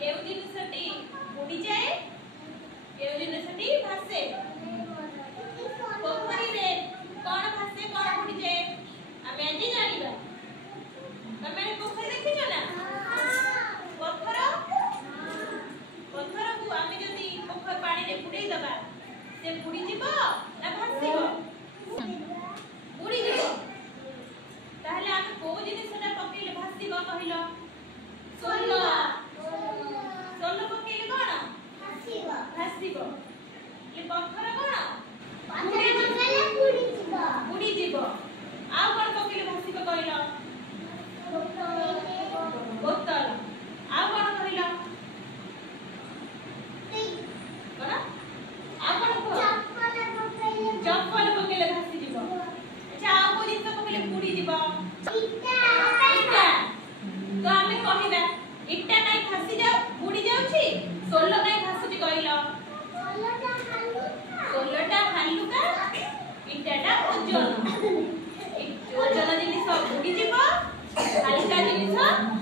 केउ जिनिसटी बुडी जाए केउ जिनिसटी भासे पोखरी रे कोन भासे कोन बुडी जाए आमे आजि जानिबा तमे पोखरी देखिछ ना पत्थर पत्थर को आमे जदी पोखर पानी रे बुडई दबा से बुडी जीवो ना भासीबो बुडी जीवो ताहले आमे को जिनिसटा पकेले भासीबो कहिलो सोलो सोलो पकेले कोन भासीबो भासीबो ये पत्थर कोन पत्थर पकेले बुडी जीवो आ कोन पकेले भासीबो कहिलो बोतल आ कोन कहिलो कोन आ कोन चप्पल पकेले भासी जीवो अच्छा आ को जिनिस पकेले बुडी जीवो इटा तो आमे कहिबा इटा नै भासी जाउ बुडी जाउछि सोलो नै भासुति कहिलो सोलोटा हालुका इटाटा ओजन ओजन जिनिस बुडी जीवो हल्का जिनिस